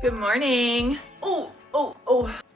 Good morning. Oh,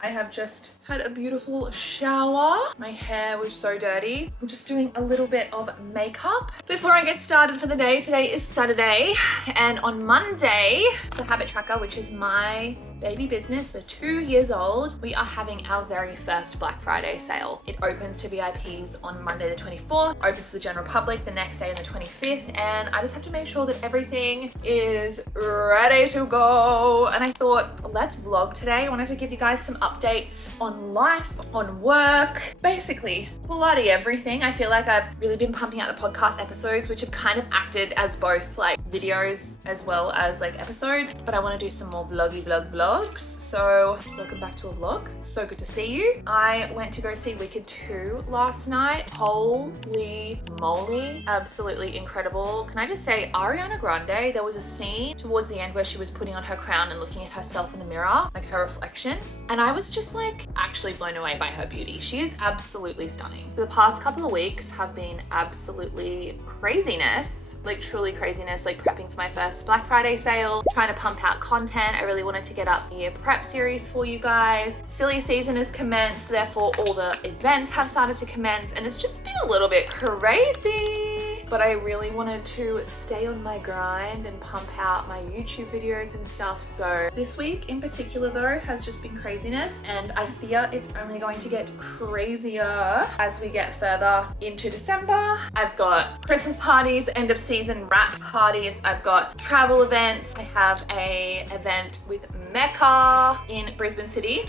I have just had a beautiful shower. My hair was so dirty. I'm just doing a little bit of makeup before I get started for the day. Today is Saturday, and on Monday, the Habit Tracker, which is my baby business, we're 2 years old, we are having our very first Black Friday sale. It opens to VIPs on Monday the 24th, opens to the general public the next day on the 25th, and I just have to make sure that everything is ready to go. And I thought, let's vlog today. I wanted to give you guys some updates on life, on work, basically bloody everything. I feel like I've really been pumping out the podcast episodes, which have kind of acted as both like videos as well as like episodes, but I want to do some more vlogs. So welcome back to a vlog. So good to see you. I went to go see Wicked 2 last night. Holy moly, absolutely incredible. Can I just say, Ariana Grande, there was a scene towards the end where she was putting on her crown and looking at herself in the mirror, like her reflection, and I was just like actually blown away by her beauty. She is absolutely stunning. The past couple of weeks have been absolutely craziness, like truly craziness, like prepping for my first Black Friday sale, trying to pump out content. I really wanted to get up year prep series for you guys. Silly season has commenced, therefore all the events have started to commence, and it's just been a little bit crazy. But I really wanted to stay on my grind and pump out my YouTube videos and stuff. So this week in particular though has just been craziness, and I fear it's only going to get crazier as we get further into December. I've got Christmas parties, end of season wrap parties, I've got travel events. I have a event with Mecca in Brisbane City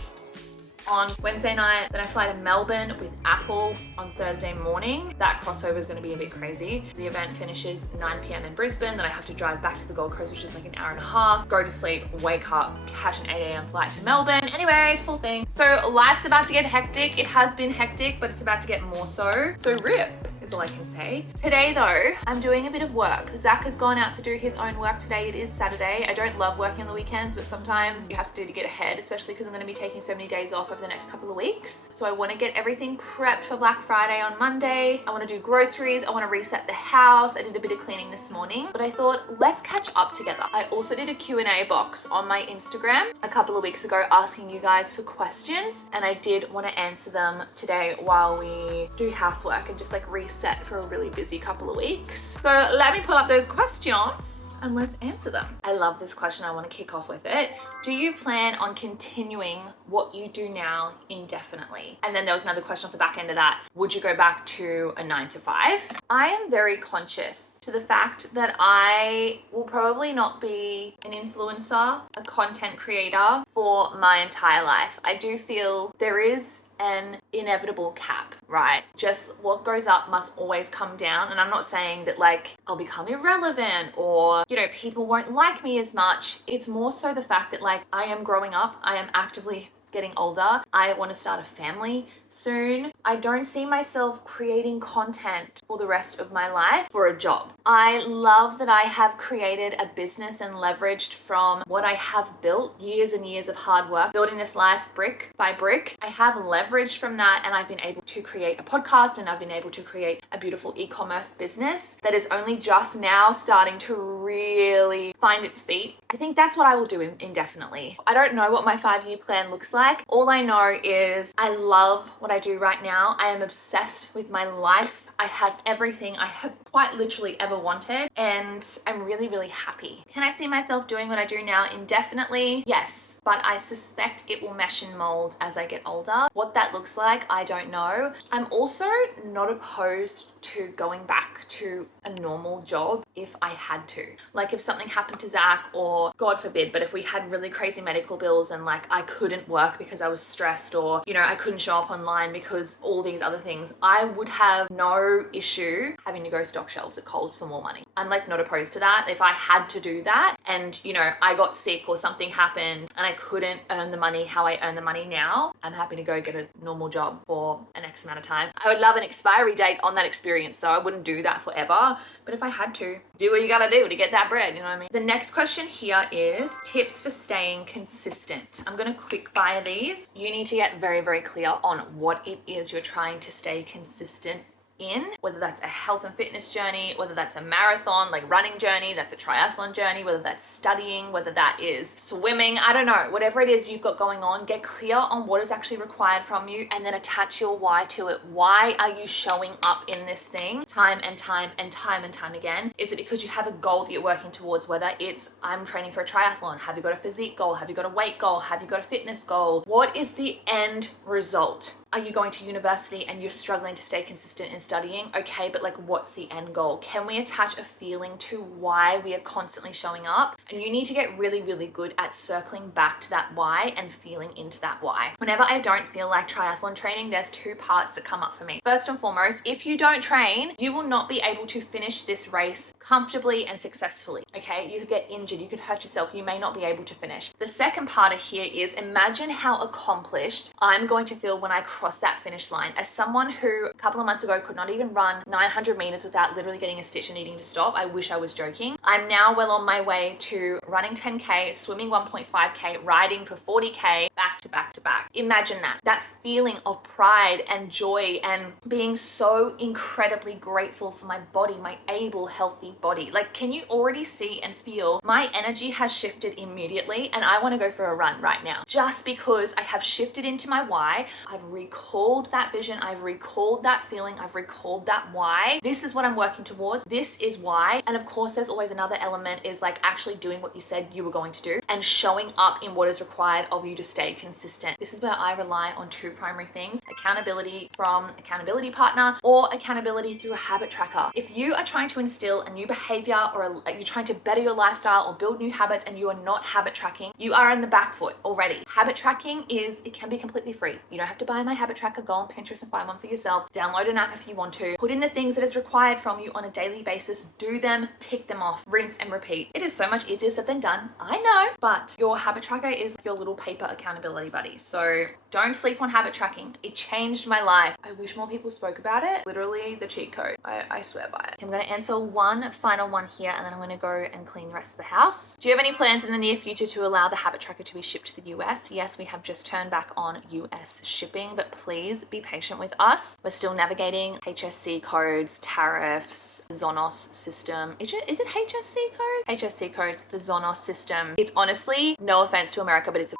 on Wednesday night. Then I fly to Melbourne with Apple on Thursday morning. That crossover is going to be a bit crazy. The event finishes 9 p.m. in Brisbane. Then I have to drive back to the Gold Coast, which is like an hour and a half, go to sleep, wake up, catch an 8 a.m. flight to Melbourne. Anyway, it's a full thing. So life's about to get hectic. It has been hectic, but it's about to get more so. So rip is all I can say. Today though, I'm doing a bit of work. Zach has gone out to do his own work today. It is Saturday. I don't love working on the weekends, but sometimes you have to do to get ahead, especially because I'm going to be taking so many days off over the next couple of weeks. So I want to get everything prepped for Black Friday on Monday. I want to do groceries. I want to reset the house. I did a bit of cleaning this morning, but I thought let's catch up together. I also did a Q&A box on my Instagram a couple of weeks ago asking you guys for questions, and I did want to answer them today while we do housework and just like reset for a really busy couple of weeks. So let me pull up those questions and let's answer them. I love this question. I want to kick off with it. Do you plan on continuing what you do now indefinitely? And then there was another question off the back end of that. Would you go back to a 9 to 5? I am very conscious to the fact that I will probably not be an influencer, a content creator for my entire life. I do feel there is an inevitable cap, right? Just what goes up must always come down. And I'm not saying that like I'll become irrelevant or, you know, people won't like me as much. It's more so the fact that like I am growing up, I am actively getting older. I want to start a family soon. I don't see myself creating content for the rest of my life for a job. I love that I have created a business and leveraged from what I have built, years and years of hard work, building this life brick by brick. I have leveraged from that, and I've been able to create a podcast, and I've been able to create a beautiful e-commerce business that is only just now starting to really find its feet. I think that's what I will do indefinitely. I don't know what my 5-year plan looks like. All I know is I love what I do right now. I am obsessed with my life. I have everything I have quite literally ever wanted, and I'm really, really happy. Can I see myself doing what I do now indefinitely? Yes, but I suspect it will mesh and mold as I get older. What that looks like, I don't know. I'm also not opposed to going back to a normal job if I had to. Like if something happened to Zach, or God forbid, but if we had really crazy medical bills and like I couldn't work because I was stressed, or, you know, I couldn't show up online because all these other things, I would have no issue having to go stock shelves at Coles for more money. I'm like not opposed to that. If I had to do that and, you know, I got sick or something happened and I couldn't earn the money how I earn the money now, I'm happy to go get a normal job for an X amount of time. I would love an expiry date on that experience though. I wouldn't do that forever, but if I had to, do what you gotta do to get that bread, you know what I mean? The next question here is tips for staying consistent. I'm gonna quick fire these. You need to get very, very clear on what it is you're trying to stay consistent in, whether that's a health and fitness journey, whether that's a marathon, like running journey, that's a triathlon journey, whether that's studying, whether that is swimming, I don't know, whatever it is you've got going on, get clear on what is actually required from you and then attach your why to it. Why are you showing up in this thing time and time and time and time again? Is it because you have a goal that you're working towards, whether it's I'm training for a triathlon? Have you got a physique goal? Have you got a weight goal? Have you got a fitness goal? What is the end result? Are you going to university and you're struggling to stay consistent in studying? Okay, but like, what's the end goal? Can we attach a feeling to why we are constantly showing up? And you need to get really, really good at circling back to that why and feeling into that why. Whenever I don't feel like triathlon training, there's two parts that come up for me. First and foremost, if you don't train, you will not be able to finish this race comfortably and successfully. Okay, you could get injured, you could hurt yourself, you may not be able to finish. The second part of here is imagine how accomplished I'm going to feel when I cross that finish line. As someone who a couple of months ago could not even run 900 meters without literally getting a stitch and needing to stop, I wish I was joking. I'm now well on my way to running 10K, swimming 1.5K, riding for 40K, back to back to back. Imagine that feeling of pride and joy and being so incredibly grateful for my body, my able, healthy body. Like, can you already see and feel my energy has shifted immediately and I want to go for a run right now just because I have shifted into my why. I've recalled that vision, I've recalled that feeling, I've recalled that why. This is what I'm working towards. This is why. And of course, there's always another element is like actually doing what you said you were going to do and showing up in what is required of you to stay consistent. This is where I rely on two primary things: accountability from accountability partner or accountability through a habit tracker. If you are trying to instill a new behavior or you're trying to better your lifestyle or build new habits and you are not habit tracking, you are in the back foot already. Habit tracking it can be completely free. You don't have to buy my habit tracker. Go on Pinterest and find one for yourself. Download an app if you want to. Put in the things that is required from you on a daily basis. Do them, tick them off, rinse and repeat. It is so much easier said than done, I know, but your habit tracker is your little paper accountability buddy. So don't sleep on habit tracking. It changed my life. I wish more people spoke about it. Literally the cheat code. I swear by it. I'm going to answer one final one here and then I'm going to go and clean the rest of the house. Do you have any plans in the near future to allow the habit tracker to be shipped to the US? Yes, we have just turned back on US shipping, but please be patient with us. We're still navigating HSC codes, tariffs, Zonos system. Is it HSC code? HSC codes, the Zonos system. It's honestly, no offense to America, but it's a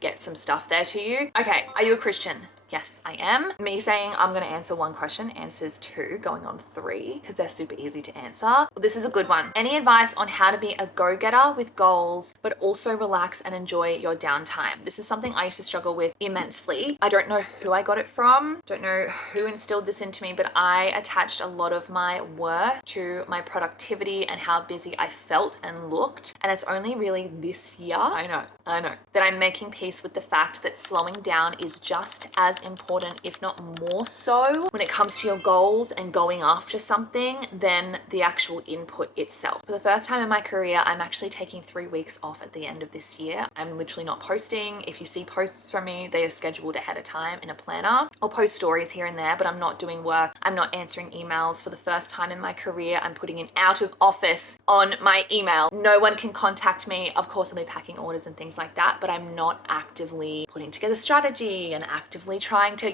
get some stuff there to you. Okay, are you a Christian? Yes, I am. Me saying I'm going to answer one question answers two, going on three, because they're super easy to answer. This is a good one. Any advice on how to be a go-getter with goals, but also relax and enjoy your downtime? This is something I used to struggle with immensely. I don't know who I got it from. Don't know who instilled this into me, but I attached a lot of my worth to my productivity and how busy I felt and looked. And it's only really this year, I know, that I'm making peace with the fact that slowing down is just as important, if not more so, when it comes to your goals and going after something than the actual input itself. For the first time in my career, I'm actually taking 3 weeks off at the end of this year. I'm literally not posting. If you see posts from me, they are scheduled ahead of time in a planner. I'll post stories here and there, but I'm not doing work. I'm not answering emails. For the first time in my career, I'm putting an out of office on my email. No one can contact me. Of course, I'll be packing orders and things like that, but I'm not actively putting together strategy and actively trying to,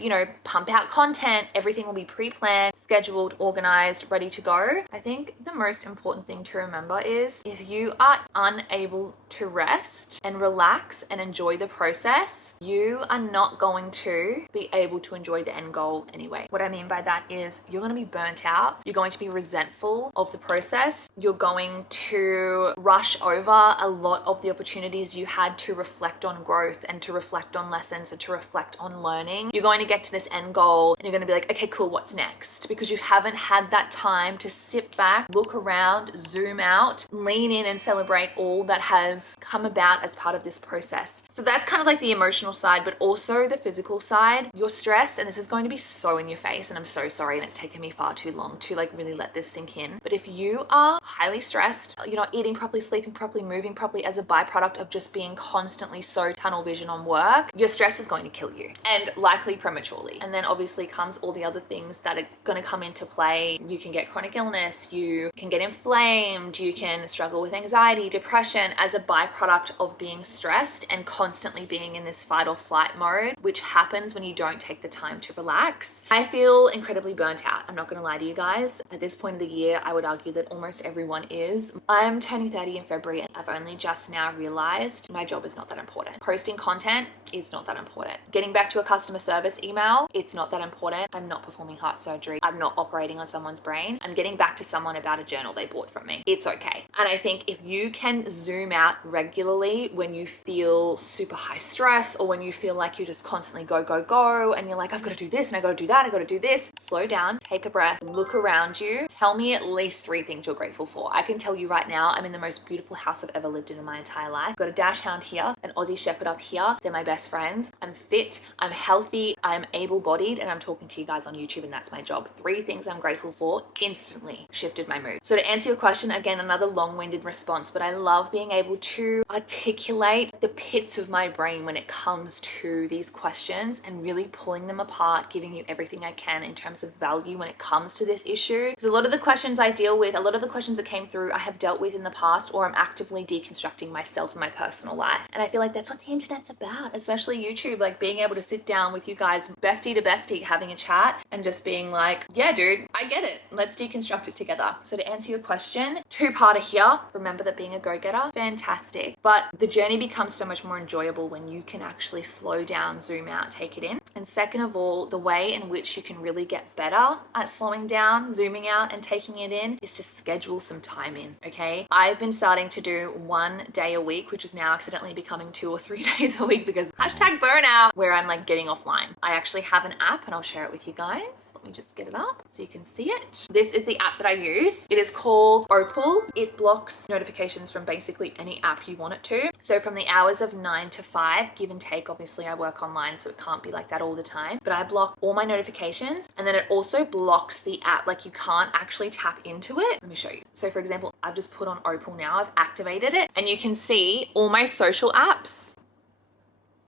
pump out content. Everything will be pre-planned, scheduled, organized, ready to go. I think the most important thing to remember is if you are unable to rest and relax and enjoy the process, you are not going to be able to enjoy the end goal anyway. What I mean by that is you're going to be burnt out. You're going to be resentful of the process. You're going to rush over a lot of the opportunities you had to reflect on growth and to reflect on lessons and to reflect on learning. You're going to get to this end goal and you're going to be like, okay, cool, what's next? Because you haven't had that time to sit back, look around, zoom out, lean in and celebrate all that has come about as part of this process. So that's kind of like the emotional side, but also the physical side. You're stressed, and this is going to be so in your face, and I'm so sorry, and it's taken me far too long to really let this sink in. But if you are highly stressed, you're not eating properly, sleeping properly, moving properly as a byproduct of just being constantly so tunnel vision on work, your stress is going to kill you. And like likely prematurely. And then obviously comes all the other things that are going to come into play. You can get chronic illness, you can get inflamed, you can struggle with anxiety, depression as a byproduct of being stressed and constantly being in this fight or flight mode, which happens when you don't take the time to relax. I feel incredibly burnt out. I'm not going to lie to you guys. At this point of the year, I would argue that almost everyone is. I'm turning 30 in February and I've only just now realized my job is not that important. Posting content is not that important. Getting back to a customer service email, it's not that important. I'm not performing heart surgery. I'm not operating on someone's brain. I'm getting back to someone about a journal they bought from me. It's okay. And I think if you can zoom out regularly when you feel super high stress or when you feel like you just constantly go, go, go, and you're like, I've got to do this and I've got to do that, I've got to do this. Slow down, take a breath, look around you. Tell me at least 3 things you're grateful for. I can tell you right now, I'm in the most beautiful house I've ever lived in my entire life. I've got a dash hound here, an Aussie Shepherd up here. They're my best friends. I'm fit, I'm healthy, I'm able-bodied, and I'm talking to you guys on YouTube, and that's my job. 3 things I'm grateful for instantly shifted my mood. So to answer your question, again, another long-winded response, but I love being able to articulate the pits of my brain when it comes to these questions and really pulling them apart, giving you everything I can in terms of value when it comes to this issue. Because a lot of the questions I deal with, a lot of the questions that came through, I have dealt with in the past, or I'm actively deconstructing myself and my personal life. And I feel like that's what the internet's about, especially YouTube, like being able to sit down with you guys, bestie to bestie, having a chat and just being like, yeah, dude, I get it. Let's deconstruct it together. So to answer your question, 2-parter here. Remember that being a go-getter, fantastic. But the journey becomes so much more enjoyable when you can actually slow down, zoom out, take it in. And second of all, the way in which you can really get better at slowing down, zooming out and taking it in is to schedule some time in, okay? I've been starting to do 1 day a week, which is now accidentally becoming 2 or 3 days a week because #burnout, where I'm like getting offline. I actually have an app and I'll share it with you guys. Let me just get it up so you can see it. This is the app that I use. It is called Opal. It blocks notifications from basically any app you want it to. So from the hours of 9 to 5, give and take, obviously I work online, so it can't be like that all the time, but I block all my notifications, and then it also blocks the app. Like, you can't actually tap into it. Let me show you. So for example, I've just put on Opal now, I've activated it, and you can see all my social apps.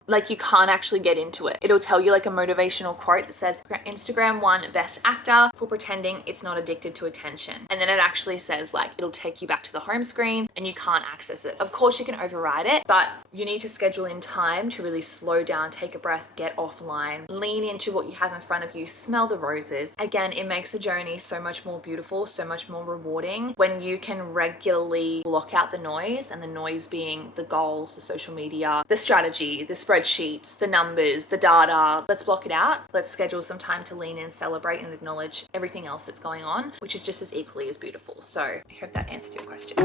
Like, you can't actually get into it. It'll tell you like a motivational quote that says Instagram won best actor for pretending it's not addicted to attention. And then it actually says like, it'll take you back to the home screen and you can't access it. Of course you can override it, but you need to schedule in time to really slow down, take a breath, get offline, lean into what you have in front of you, smell the roses. Again, it makes the journey so much more beautiful, so much more rewarding when you can regularly block out the noise, and the noise being the goals, the social media, the strategy, the spreadsheets, the numbers, the data. Let's block it out. Let's schedule some time to lean in, celebrate, and acknowledge everything else that's going on, which is just as equally as beautiful. So I hope that answered your question.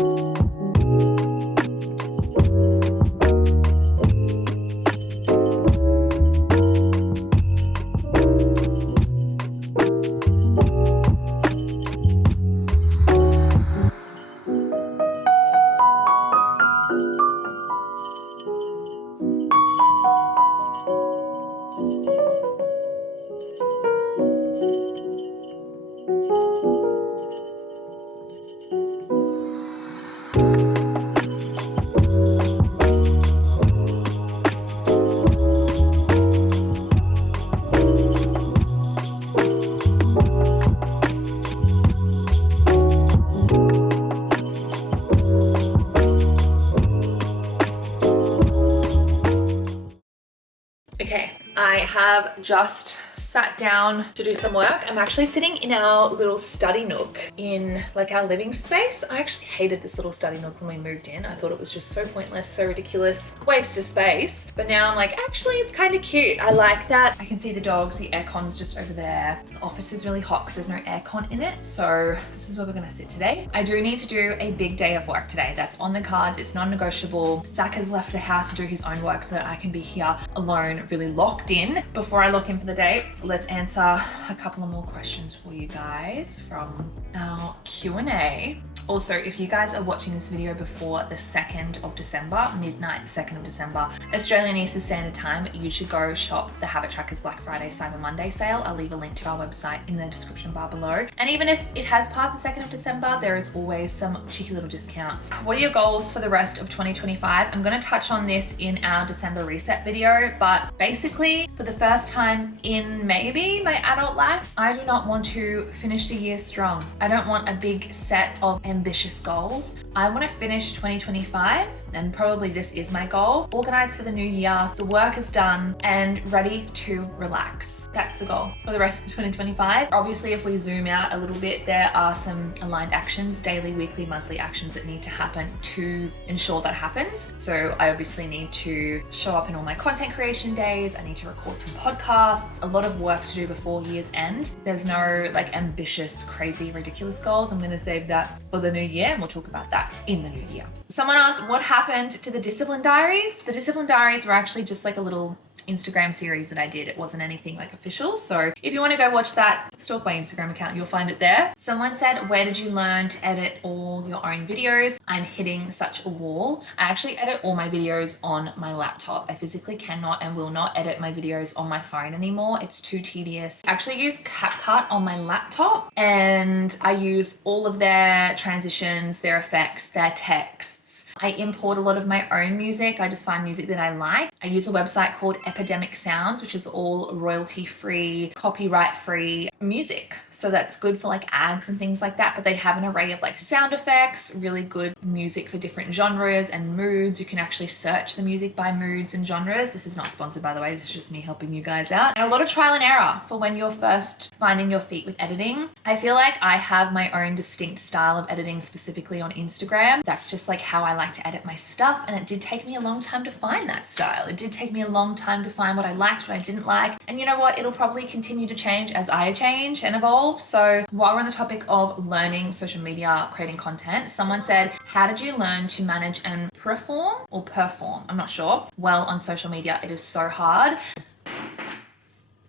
Okay, I have just sat down to do some work. I'm actually sitting in our little study nook in like our living space. I actually hated this little study nook when we moved in. I thought it was just so pointless, so ridiculous, waste of space. But now I'm like, actually it's kind of cute. I like that. I can see the dogs, the aircon's just over there. The office is really hot because there's no aircon in it. So this is where we're gonna sit today. I do need to do a big day of work today. That's on the cards, it's non-negotiable. Zach has left the house to do his own work so that I can be here alone, really locked in. Before I lock in for the day, let's answer a couple of more questions for you guys from our Q&A. Also, if you guys are watching this video before the 2nd of December, midnight 2nd of December, Australian Eastern Standard Time, you should go shop the Habit Trackers Black Friday Cyber Monday sale. I'll leave a link to our website in the description bar below. And even if it has passed the 2nd of December, there is always some cheeky little discounts. What are your goals for the rest of 2025? I'm going to touch on this in our December reset video, but basically for the first time in maybe my adult life, I do not want to finish the year strong. I don't want a big set of ambitious goals. I want to finish 2025, and probably this is my goal, organized for the new year, the work is done, and ready to relax. That's the goal for the rest of 2025. Obviously, if we zoom out a little bit, there are some aligned actions, daily, weekly, monthly actions that need to happen to ensure that happens. So I obviously need to show up in all my content creation days. I need to record some podcasts, a lot of work to do before year's end. There's no like ambitious, crazy, ridiculous goals. I'm going to save that for the new year, and we'll talk about that in the new year. Someone asked what happened to the Discipline Diaries. The Discipline Diaries were actually just like a little Instagram series that I did. It wasn't anything like official. So if you want to go watch that, stalk my Instagram account, you'll find it there. Someone said, where did you learn to edit all your own videos? I'm hitting such a wall. I actually edit all my videos on my laptop. I physically cannot and will not edit my videos on my phone anymore. It's too tedious. I actually use CapCut on my laptop, and I use all of their transitions, their effects, their texts. I import a lot of my own music. I just find music that I like. I use a website called Epidemic Sounds, which is all royalty-free, copyright-free music. So that's good for like ads and things like that. But they have an array of like sound effects, really good music for different genres and moods. You can actually search the music by moods and genres. This is not sponsored, by the way. This is just me helping you guys out. And a lot of trial and error for when you're first finding your feet with editing. I feel like I have my own distinct style of editing, specifically on Instagram. That's just like how I like to edit my stuff, and it did take me a long time to find that style. It did take me a long time to find what I liked, what I didn't like, and you know what, it'll probably continue to change as I change and evolve. So while we're on the topic of learning social media, creating content, someone said, how did you learn to manage and perform, I'm not sure, well on social media? It is so hard.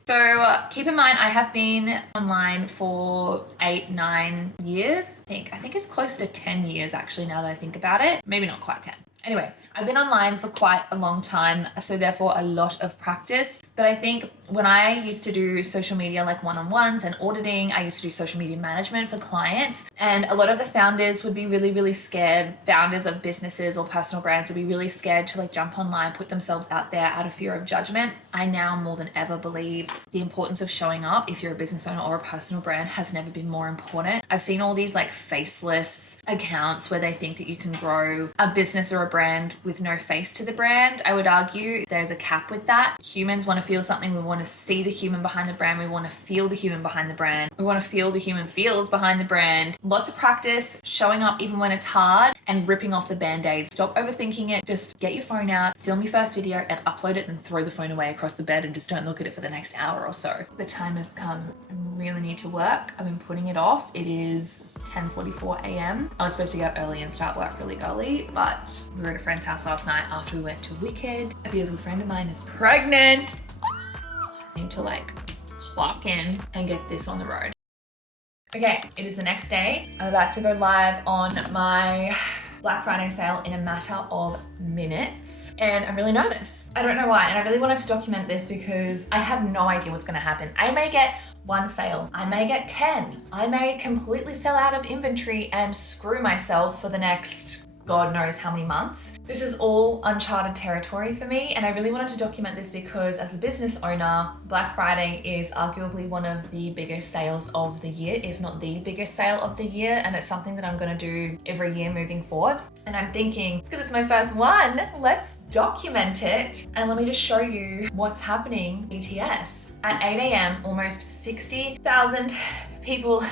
So keep in mind, I have been online for 8-9 years. I think it's closer to 10 years actually, now that I think about it. Maybe not quite 10. Anyway, I've been online for quite a long time, so therefore a lot of practice. But I think when I used to do social media like one-on-ones and auditing, I used to do social media management for clients, and a lot of the founders would be really, really scared. Founders of businesses or personal brands would be really scared to like jump online, put themselves out there out of fear of judgment. I now more than ever believe the importance of showing up if you're a business owner or a personal brand has never been more important. I've seen all these like faceless accounts where they think that you can grow a business or a brand with no face to the brand. I would argue there's a cap with that. Humans want to feel something. We want to see the human behind the brand. We want to feel the human behind the brand. We want to feel the human feels behind the brand. Lots of practice, showing up even when it's hard, and ripping off the band-aid. Stop overthinking it. Just get your phone out, film your first video and upload it, and throw the phone away across the bed and just don't look at it for the next hour or so. The time has come. I really need to work. I've been putting it off. It is 10:44 a.m. I was supposed to get up early and start work really early, but we were at a friend's house last night after we went to Wicked. A beautiful friend of mine is pregnant. I need to like clock in and get this on the road. Okay, it is the next day. I'm about to go live on my Black Friday sale in a matter of minutes, and I'm really nervous. I don't know why, and I really wanted to document this because I have no idea what's gonna happen. I may get one sale, I may get 10, I may completely sell out of inventory and screw myself for the next God knows how many months. This is all uncharted territory for me, and I really wanted to document this because as a business owner, Black Friday is arguably one of the biggest sales of the year, if not the biggest sale of the year, and it's something that I'm gonna do every year moving forward. And I'm thinking, because it's my first one, let's document it, and let me just show you what's happening BTS. At 8 a.m, almost 60,000 people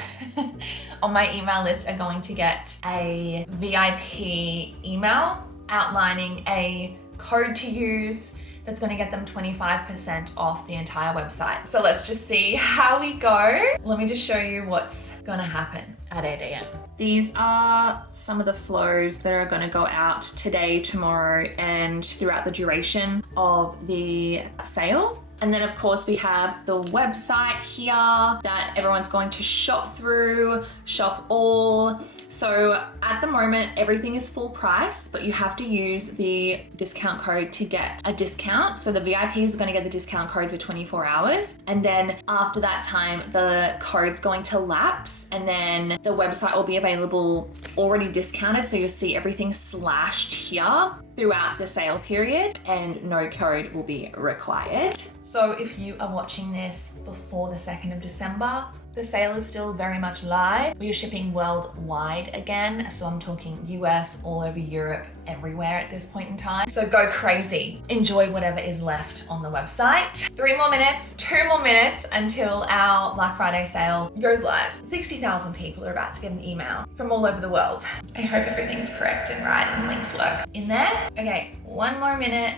on my email list are going to get a VIP email outlining a code to use that's going to get them 25% off the entire website. So let's just see how we go. Let me just show you what's going to happen at 8 a.m. These are some of the flows that are going to go out today, tomorrow, and throughout the duration of the sale. And then of course we have the website here that everyone's going to shop through, shop all. So at the moment, everything is full price, but you have to use the discount code to get a discount. So the VIPs are going to get the discount code for 24 hours. And then after that time, the code's going to lapse, and then the website will be available already discounted. So you'll see everything slashed here throughout the sale period, and no code will be required. So if you are watching this before the 2nd of December, the sale is still very much live. We are shipping worldwide again. So I'm talking US, all over Europe, everywhere at this point in time. So go crazy. Enjoy whatever is left on the website. 3 more minutes, 2 more minutes until our Black Friday sale goes live. 60,000 people are about to get an email from all over the world. I hope everything's correct and right and links work in there. Okay, 1 more minute.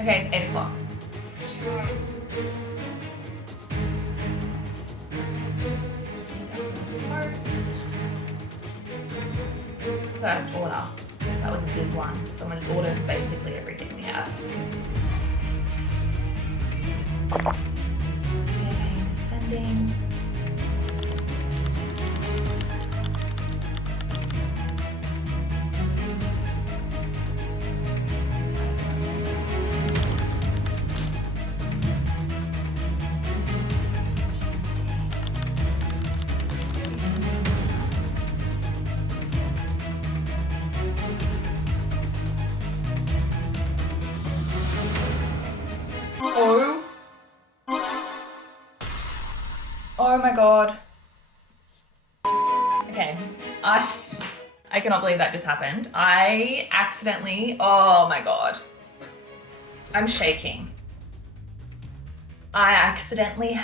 Okay, it's 8 o'clock. First order. That was a big one. Someone's ordered basically everything we have. Campaign is sending. Oh my God. Okay, I cannot believe that just happened. I accidentally, oh my God. I'm shaking. I accidentally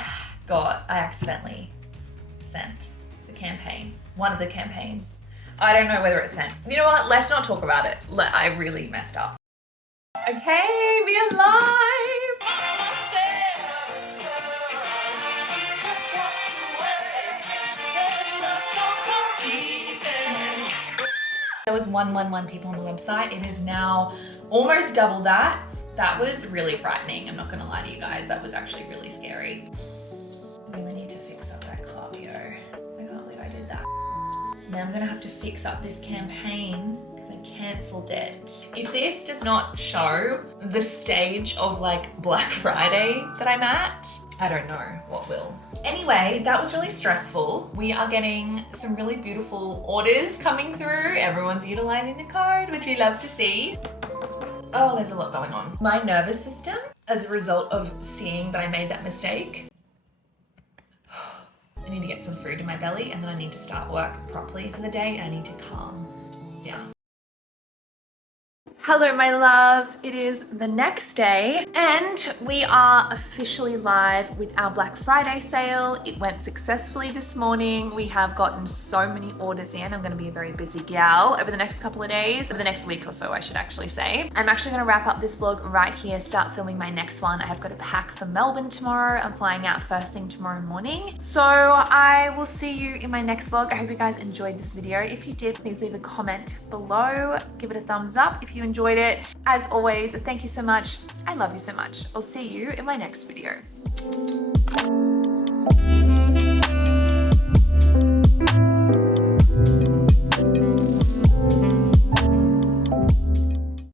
sent the campaign, one of the campaigns. I don't know whether it's sent. You know what, let's not talk about it. I really messed up. Okay, we are live. There was 111 people on the website. It is now almost double that. That was really frightening. I'm not gonna lie to you guys. That was actually really scary. I really need to fix up that Klaviyo. I can't believe I did that. Now I'm gonna have to fix up this campaign because I cancelled it. If this does not show the stage of like Black Friday that I'm at, I don't know what will. Anyway, that was really stressful. We are getting some really beautiful orders coming through. Everyone's utilizing the code, which we love to see. Oh, there's a lot going on. My nervous system, as a result of seeing that I made that mistake, I need to get some food in my belly, and then I need to start work properly for the day, and I need to calm down. Hello my loves, it is the next day and we are officially live with our Black Friday sale. It went successfully this morning. We have gotten so many orders in. I'm going to be a very busy gal over the next couple of days, over the next week or so I should actually say. I'm actually going to wrap up this vlog right here, start filming my next one. I have got a pack for Melbourne tomorrow. I'm flying out first thing tomorrow morning. So I will see you in my next vlog. I hope you guys enjoyed this video. If you did, please leave a comment below. Give it a thumbs up if you enjoyed it. As always, thank you so much. I love you so much. I'll see you in my next video.